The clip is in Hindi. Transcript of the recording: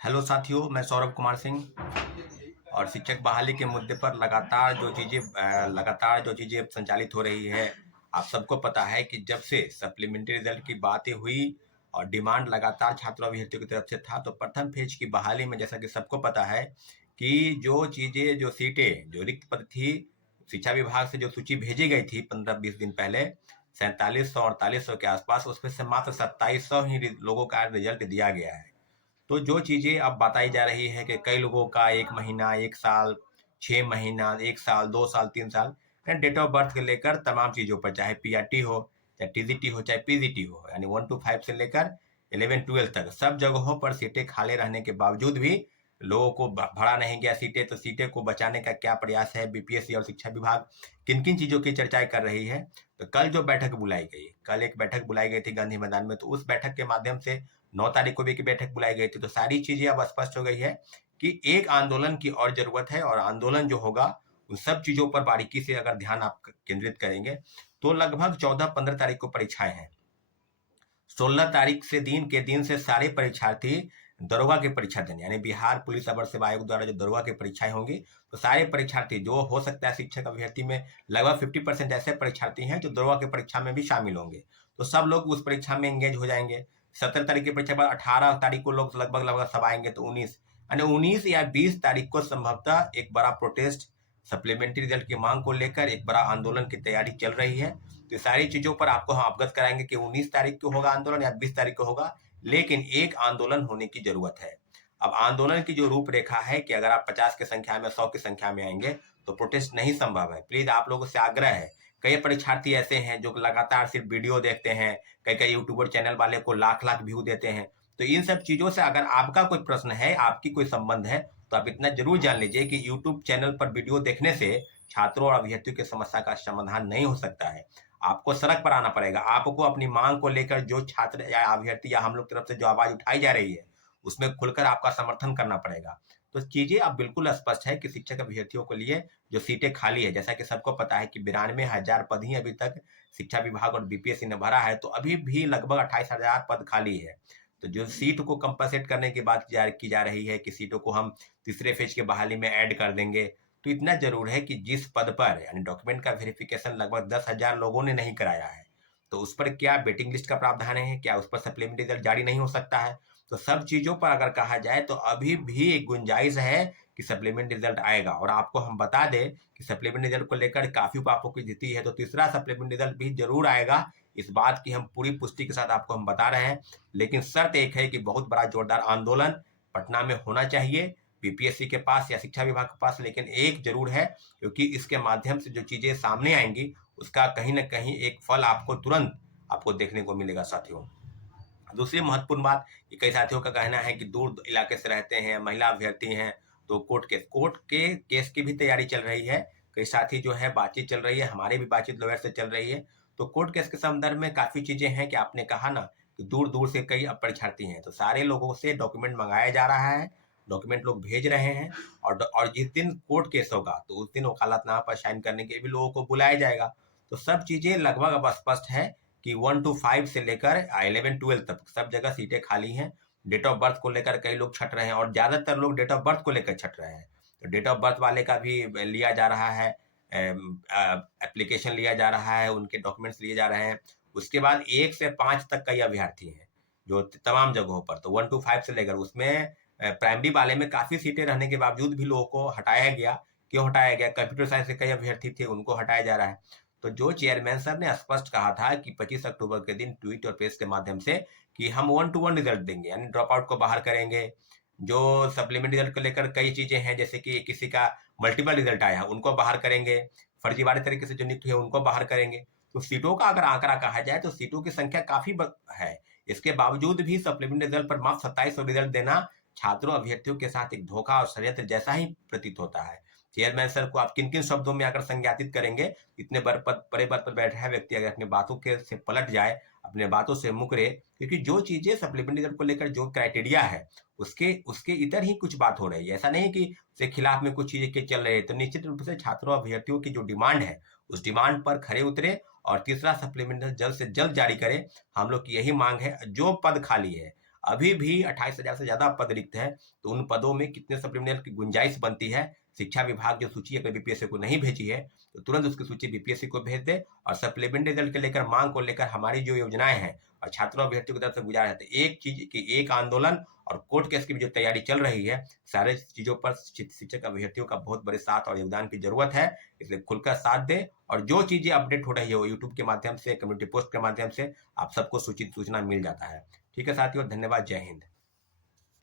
हेलो साथियों, मैं सौरभ कुमार सिंह। और शिक्षक बहाली के मुद्दे पर लगातार जो चीज़ें संचालित हो रही है, आप सबको पता है कि जब से सप्लीमेंट्री रिजल्ट की बातें हुई और डिमांड लगातार छात्रों अभ्यर्थियों की तरफ से था, तो प्रथम फेज की बहाली में जैसा कि सबको पता है कि जो सीटें जो रिक्त पद थी, शिक्षा विभाग से जो सूची भेजी गई थी 15-20 दिन पहले, 4700-4800 के आसपास, उसमें से मात्र 2700 ही लोगों का रिजल्ट दिया गया है। तो जो चीज़ें अब बताई जा रही है कि कई लोगों का 1 महीना, 1 साल, 6 महीना, 1 साल, 2 साल, 3 साल, डेट ऑफ बर्थ के लेकर तमाम चीज़ों पर, चाहे पीआरटी हो, चाहे टीजीटी हो, चाहे पीजीटी हो, यानी 1 to 5 से लेकर 11-12 तक सब जगहों पर सीटें खाली रहने के बावजूद भी लोगों को भरा नहीं गया सीटें। तो सीटें को बचाने का क्या प्रयास है, बीपीएससी और शिक्षा विभाग किन किन चीज़ों की चर्चाएं कर रही है। तो कल जो बैठक बुलाई गई, कल एक बैठक बुलाई गई थी गांधी मैदान में, तो उस बैठक के माध्यम से 9 तारीख को भी एक बैठक बुलाई गई थी। तो सारी चीजें अब स्पष्ट हो गई है कि एक आंदोलन की और जरूरत है, और आंदोलन जो होगा उन सब चीजों पर बारीकी से अगर ध्यान आप केंद्रित करेंगे तो लगभग 14-15 तारीख को परीक्षाएं हैं। 16 तारीख से दिन से सारे परीक्षार्थी दरोगा की परीक्षा देने, यानी बिहार पुलिस अवर सेवा आयोग द्वारा जो दरोगा की परीक्षाएं होंगी, तो सारे परीक्षार्थी जो हो सकता है शिक्षक अभ्यर्थी में लगभग 50% ऐसे परीक्षार्थी हैं जो दरोगा की परीक्षा में भी शामिल होंगे। तो सब लोग उस परीक्षा में एंगेज हो जाएंगे। 17 तारीख की परीक्षा बाद 18 तारीख को लोग लगभग सब आएंगे, तो 19 या 20 तारीख को संभवतः एक बड़ा प्रोटेस्ट, सप्लीमेंट्री रिजल्ट की मांग को लेकर एक बड़ा आंदोलन की तैयारी चल रही है। तो सारी चीजों पर आपको हम अवगत कराएंगे कि 19 तारीख को होगा आंदोलन या 20 तारीख को होगा, लेकिन एक आंदोलन होने की जरूरत है। अब आंदोलन की जो रूपरेखा है कि अगर आप 50 की संख्या में, 100 की संख्या में आएंगे तो प्रोटेस्ट नहीं संभव है। प्लीज आप लोगों से आग्रह है, कई परीक्षार्थी ऐसे हैं जो लगातार सिर्फ वीडियो देखते हैं, कई यूट्यूबर चैनल वाले को लाख लाख व्यू देते हैं। तो इन सब चीजों से अगर आपका कोई प्रश्न है, आपकी कोई संबंध है, तो आप इतना जरूर जान लीजिए कि यूट्यूब चैनल पर वीडियो देखने से छात्रों और अभ्यर्थियों की समस्या का समाधान नहीं हो सकता है। आपको सड़क पर आना पड़ेगा। आपको अपनी मांग को लेकर जो छात्र या अभ्यर्थी या हम लोग तरफ से जो आवाज उठाई जा रही है, उसमें खुलकर आपका समर्थन करना पड़ेगा। तो चीजें अब बिल्कुल स्पष्ट है कि शिक्षक अभ्यर्थियों के लिए जो सीटें खाली है, जैसा कि सबको पता है कि 92,000 पद ही अभी तक शिक्षा विभाग और बीपीएससी ने भरा है, तो अभी भी लगभग 28,000 पद खाली है। तो जो सीट को कंपनसेट करने की बात की जा रही है कि सीटों को हम तीसरे फेज के बहाली में ऐड कर देंगे, तो इतना जरूर है कि जिस पद पर यानी डॉक्यूमेंट का वेरिफिकेशन लगभग 10,000 लोगों ने नहीं कराया है, तो उस पर क्या वेटिंग लिस्ट का प्रावधान है, क्या उस पर सप्लीमेंट्री रिजल्ट जारी नहीं हो सकता है। तो सब चीजों पर अगर कहा जाए तो अभी भी एक गुंजाइश है कि सप्लीमेंट्री रिजल्ट आएगा। और आपको हम बता दें कि सप्लीमेंट्री रिजल्ट को लेकर काफी आपको की जीती है, तो तीसरा सप्लीमेंट्री रिजल्ट भी जरूर आएगा। इस बात की हम पूरी पुष्टि के साथ आपको हम बता रहे हैं, लेकिन शर्त एक है कि बहुत बड़ा जोरदार आंदोलन पटना में होना चाहिए, बीपीएससी के पास या शिक्षा विभाग के पास। लेकिन एक जरूर है, क्योंकि इसके माध्यम से जो चीजें सामने आएंगी उसका कहीं ना कहीं एक फल आपको तुरंत आपको देखने को मिलेगा साथियों। दूसरी महत्वपूर्ण बात, कि कई साथियों का कहना है कि दूर इलाके से रहते हैं, महिला अभ्यर्थी हैं, तो कोर्ट के केस की भी तैयारी चल रही है। कई साथी जो है बातचीत चल रही है, हमारे भी बातचीत लॉयर से चल रही है। तो कोर्ट केस के संदर्भ में काफी चीजें हैं कि आपने कहा ना कि दूर दूर से कई परीक्षार्थी हैं, तो सारे लोगों से डॉक्यूमेंट मंगाया जा रहा है, डॉक्यूमेंट लोग भेज रहे हैं। और जिस दिन कोर्ट केस होगा तो उस दिन वकालतनामा पर साइन करने के लिए भी लोगों को बुलाया जाएगा। तो सब चीजें लगभग अब स्पष्ट है कि 1 to 5 से लेकर 11-12 तक सब जगह सीटें खाली हैं। डेट ऑफ बर्थ को लेकर कई लोग छट रहे हैं, और ज्यादातर लोग डेट ऑफ बर्थ को लेकर छट रहे हैं। तो डेट ऑफ बर्थ वाले का भी लिया जा रहा है, एप्लीकेशन लिया जा रहा है, उनके डॉक्यूमेंट्स लिए जा रहे हैं। उसके बाद 1 से 5 तक कई अभ्यर्थी हैं जो तमाम जगहों पर, तो 1 to 5 से लेकर उसमें प्राइमरी वाले में काफी सीटें रहने के बावजूद भी लोगों को हटाया गया। क्यों हटाया गया? कंप्यूटर साइंस के कई अभ्यर्थी थे, उनको हटाया जा रहा है। तो जो चेयरमैन सर ने स्पष्ट कहा था कि 25 अक्टूबर के दिन ट्वीट और प्रेस के माध्यम से कि हम 1 to 1 रिजल्ट देंगे, यानी ड्रॉप आउट को बाहर करेंगे। जो सप्लीमेंट्री रिजल्ट को लेकर कई चीजें हैं, जैसे कि किसी का मल्टीपल रिजल्ट आया उनको बाहर करेंगे, फर्जीवाड़े तरीके से जो नियुक्त हुए उनको बाहर करेंगे। तो सीटों का अगर आंकड़ा कहा जाए तो सीटों की संख्या काफी है। इसके बावजूद भी सप्लीमेंट्री रिजल्ट पर मात्र 2700 रिजल्ट देना छात्रों अभ्यर्थियों के साथ एक धोखा और षड्यंत्र जैसा ही प्रतीत होता है। चेयरमैन सर को आप किन किन शब्दों में अगर संज्ञातित करेंगे, इतने बड़े पद पर बैठा है व्यक्ति अगर अपनी बातों के से पलट जाए, अपने बातों से मुकरे, क्योंकि जो चीजें सप्लीमेंट्री रिजल्ट को लेकर जो क्राइटेरिया है उसके उसके इधर ही कुछ बात हो रही है। ऐसा नहीं कि उसके खिलाफ में कुछ चीजें के चल रहे हैं। तो निश्चित रूप से छात्रों अभ्यर्थियों की जो डिमांड है उस डिमांड पर खरे उतरे और तीसरा सप्लीमेंट्री जल्द से जल्द जारी करें। हम लोग की यही मांग है। जो पद खाली है अभी भी 28,000 से ज़्यादा पद रिक्त हैं, तो उन पदों में कितने सप्लीमेंट्री की गुंजाइश बनती है। शिक्षा विभाग जो सूची अगर बीपीएससी को नहीं भेजी है तो तुरंत उसकी सूची बीपीएससी को भेज दे, और सप्लीमेंट्री रिजल्ट के लेकर मांग को लेकर हमारी जो योजनाएं हैं और छात्रों अभ्यर्थियों की तरफ से गुजारिश है, एक चीज की एक आंदोलन और कोर्ट केस की भी जो तैयारी चल रही है, सारे चीजों पर शिक्षक अभ्यर्थियों का बहुत बड़े साथ और योगदान की जरूरत है। इसलिए खुलकर साथ दे, और जो चीजें अपडेट हो रही है वो यूट्यूब के माध्यम से, कम्युनिटी पोस्ट के माध्यम से आप सबको सूचित सूचना मिल जाता है। ठीक है साथियों, धन्यवाद, जय हिंद।